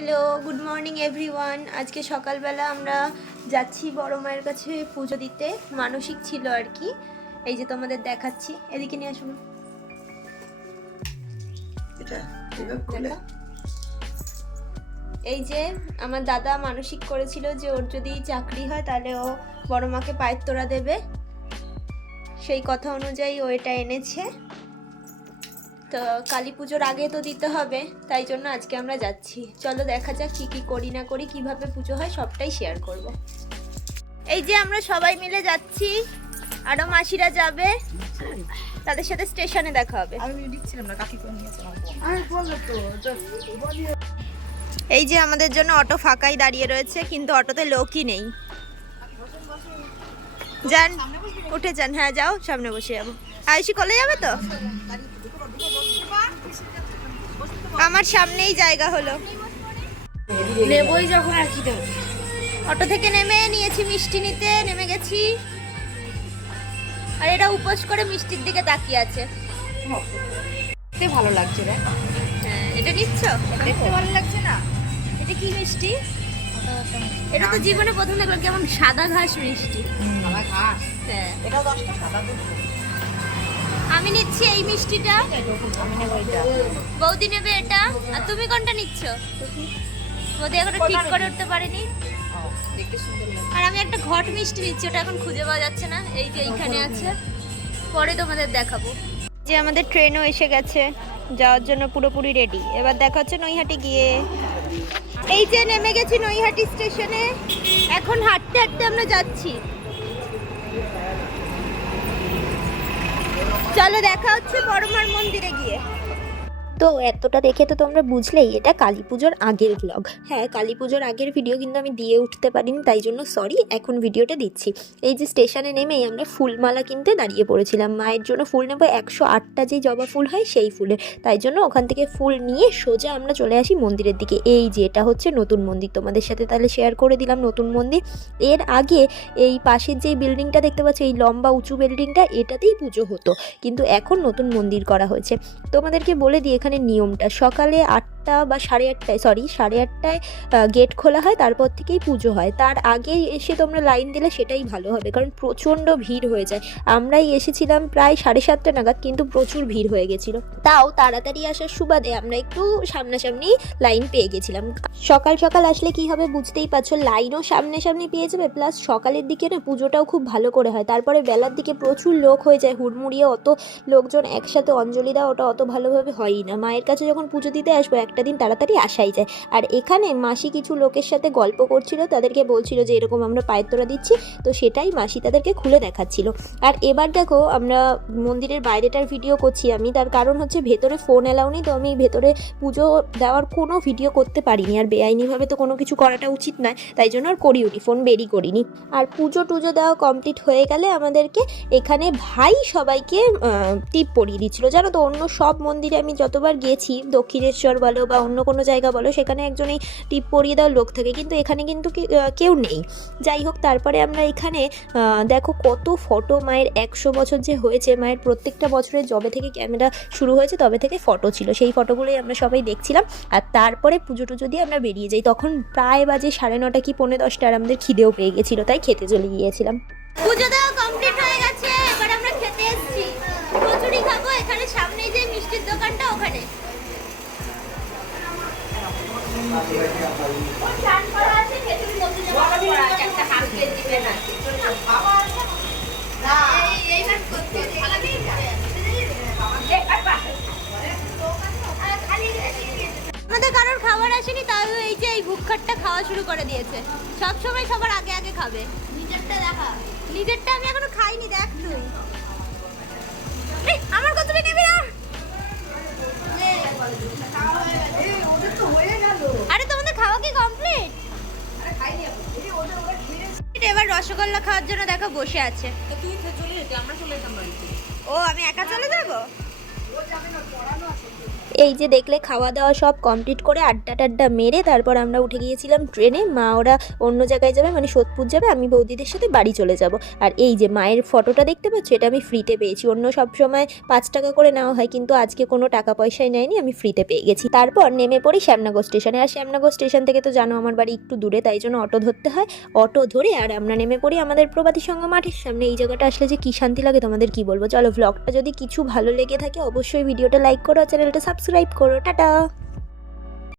Hello good morning everyone আজকে সকালবেলা আমরা যাচ্ছি বড় মায়ের কাছে পুজো দিতে। মানসিক ছিল আর কি। এই যে তোমাদের দেখাচ্ছি। এদিকে নিয়ে আসুন। এটা এই যে আমার দাদা মানসিক করেছিল যে ওর যদি চাকরি হয় তাহলে ও বড় মাকে পায়ের তোড়া দেবে। সেই কথা অনুযায়ী ও এটা এনেছে। তো কালী পুজোর আগে তো দিতে হবে তাই জন্য আজকে আমরা যাচ্ছি। চলো দেখা যাক কি কি করি না করি কীভাবে পুজো হয় সবটাই শেয়ার করব। এই যে আমরা সবাই মিলে যাচ্ছি আরও মাসিরা যাবে তাদের সাথে স্টেশনে দেখা হবে। এই যে আমাদের জন্য অটো ফাঁকাই দাঁড়িয়ে রয়েছে কিন্তু অটোতে লোকই নেই। যান উঠে যান। হ্যাঁ যাও সামনে বসে যাব। আয়ুষি কলে যাবে তো? আমার সামনেই জায়গা হলো। নেবই যখন আর কি অটো থেকে নেমে নিয়েছি মিষ্টি নিতে নেমে গেছি। আর এটা উপোস করে মিষ্টির দিকে তাকিয়ে আছে। দেখতে ভালো লাগছে রে। হ্যাঁ এটা নিচ্ছ? দেখতে ভালো লাগছে না? এটা কি মিষ্টি? এটা তো জীবনে প্রথম দেখলাম কেমন সাদা ঘাস মিষ্টি। ঘাস? হ্যাঁ। এটাও দশটা সাদা আমি নিচ্ছি এই মিষ্টিটা। বৌদি নেবে এটা। আর তুমি কোনটা নিচ্ছ? বৌদি এখনও ঠিক করে উঠতে পারেনি। আর আমি একটা ঘট মিষ্টি নিচ্ছি ওটা এখন খুঁজে পাওয়া যাচ্ছে না। এই যে এইখানে আছে। পরে তোমাদের দেখাবো। যে আমাদের ট্রেনও এসে গেছে। যাওয়ার জন্য পুরোপুরি রেডি এবার দেখা হচ্ছে নৈহাটি গিয়ে। এই যে নেমে গেছি নৈহাটি স্টেশনে, এখন হাঁটতে হাঁটতে আমরা যাচ্ছি। চলো দেখা হচ্ছে বড়মার মন্দিরে গিয়ে। তো এতটা দেখে তো তোমরা বুঝলেই, এটা কালী পুজোর আগের ব্লগ হ্যাঁ কালী পুজোর আগের ভিডিও কিন্তু আমি দিয়ে উঠতে পারিনি, তাই জন্য সরি এখন ভিডিওটা দিচ্ছি। এই যে স্টেশনে নেমেই আমরা ফুলমালা কিনতে দাঁড়িয়ে পড়েছিলাম। মায়ের জন্য ফুল নেব, একশো আটটা যে জবা ফুল হয় সেই ফুলের তাই জন্য ওখান থেকে ফুল নিয়ে সোজা আমরা চলে আসি মন্দিরের দিকে। এই যে এটা হচ্ছে নতুন মন্দির, তোমাদের সাথে তাহলে শেয়ার করে দিলাম নতুন মন্দির। এর আগে এই পাশের যেই বিল্ডিংটা দেখতে পাচ্ছ, এই লম্বা উঁচু বিল্ডিংটা এটাতেই পুজো হতো। কিন্তু এখন নতুন মন্দির করা হয়েছে। তোমাদেরকে বলে দিই, এখানে নিয়মটা। সকালে আটটা বা সাড়ে আটটায় সরি সাড়ে আটটায় গেট খোলা হয়, তারপর থেকেই পুজো হয়। তার আগে এসে তোমরা লাইন দিলে সেটাই ভালো হবে, কারণ প্রচণ্ড ভিড় হয়ে যায়। আমরাই এসেছিলাম প্রায় সাড়ে সাতটা নাগাদ, কিন্তু প্রচুর ভিড় হয়ে গেছিল। তাও তাড়াতাড়ি আসার সুবাদে আমরা একটু সামনাসামনি লাইন পেয়ে গেছিলাম। সকাল সকাল আসলে কি হবে বুঝতেই পারছ লাইনও সামনে পেয়ে যাবে প্লাস সকালের দিকে না পুজোটাও খুব ভালো করে হয়। তারপরে বেলার দিকে প্রচুর লোক হয়ে যায়, হুড়মুড়িয়ে অত লোকজন একসাথে অঞ্জলি দেওয়া ওটা অত ভালোভাবে হয়ই না। মায়ের কাছে যখন পুজো দিতে আসব, একটা দিন তাড়াতাড়ি আসাই যায়। আর এখানে মাসি কিছু লোকের সাথে গল্প করছিল, তাদেরকে বলছিল যে এরকম আমরা পায়ের তোরা দিচ্ছি, তো সেটাই মাসি তাদেরকে খুলে দেখাচ্ছিল। আর এবার দেখো, আমরা মন্দিরের বাইরেটার ভিডিও করছি আমি, তার কারণ হচ্ছে ভেতরে ফোন অ্যালাউ নেই, তো আমি ভেতরে পুজো দেওয়ার কোনো ভিডিও করতে পারিনি। আর বেআইনিভাবে তো কোনো কিছু করাটা উচিত নয়, তাই জন্য আর করিওনি ফোন বেরি করিনি। আর পুজো টুজো দেওয়া কমপ্লিট হয়ে গেলে আমাদেরকে এখানে ভাই সবাইকে টিপ পরিয়ে দিচ্ছিল। জানো তো, অন্য সব মন্দিরে আমি যতবার গেছি, দক্ষিণেশ্বর বলো বা অন্য কোনো জায়গা বলো, সেখানে একজন এই টিপ পরিয়ে দেওয়ার লোক থাকে। কিন্তু এখানে কিন্তু কেউ নেই। যাই হোক, তারপরে আমরা এখানে দেখো কত ফটো মায়ের একশো বছর যে হয়েছে। মায়ের প্রত্যেকটা বছরের জবে থেকে ক্যামেরা শুরু হয়েছে, তবে থেকে ফটো ছিল। সেই ফটোগুলোই আমরা সবাই দেখছিলাম। আর তারপরে পুজো টুজো দিয়ে আমরা বেরিয়ে যাই। তখন প্রায় বাজে সাড়ে নটা কি পৌনে দশটা আর আমাদের খিদেও পেয়ে গেছিল, তাই খেতে চলে গিয়েছিলাম। পুজো দেওয়া কমপ্লিট হয়ে গেছে। এবার আমরা খেতে এসেছি। কচুরি খাব এখানে সামনে যে মিষ্টির দোকানটা ওখানে। আমাদের কারোর খাবার আসেনি, তাও এই যে এই ভুটখাটটা খাওয়া শুরু করে দিয়েছে। সব সময় সবার আগে আগে খাবে। নিজেরটা দেখা। নিজেরটা আমি এখনও খাইনি, দেখ তুই। আমার রসগোল্লা খাওয়ার জন্য দেখো বসে আছে। তুই চলে যেতে আমরা চলে যেতাম বাড়িতে। ও আমি একা চলে যাব? এই যে দেখলে খাওয়া দাওয়া সব কমপ্লিট করে আড্ডা টাড্ডা মেরে তারপর আমরা উঠে গিয়েছিলাম ট্রেনে, মা ওরা অন্য জায়গায় যাবে মানে সোদপুর যাবে, আমি বৌদিদের সাথে বাড়ি চলে যাব। আর এই যে মায়ের ফটোটা দেখতে পাচ্ছ, এটা আমি ফ্রিতে পেয়েছি। অন্য সব সময় পাঁচ টাকা করে নেওয়া হয়, কিন্তু আজকে কোনো টাকা পয়সাই নেয়নি, আমি ফ্রিতে পেয়ে গেছি। তারপর নেমে পড়ি শ্যামনগর স্টেশনে আর শ্যামনগর স্টেশন থেকে তো জানো, আমার বাড়ি একটু দূরে, তাই জন্য অটো ধরতে হয়। অটো ধরে আর আমরা নেমে পড়ি আমাদের প্রবাদী সংঘ মাঠের সামনে এই জায়গাটা আসলে যে কী শান্তি লাগে তোমাদের কি বলব? চলো ভ্লগটা যদি কিছু ভালো লেগে থাকে অবশ্যই ভিডিওটা লাইক করো চ্যানেলটা সাবস্ক্রাইব করো। টাটা!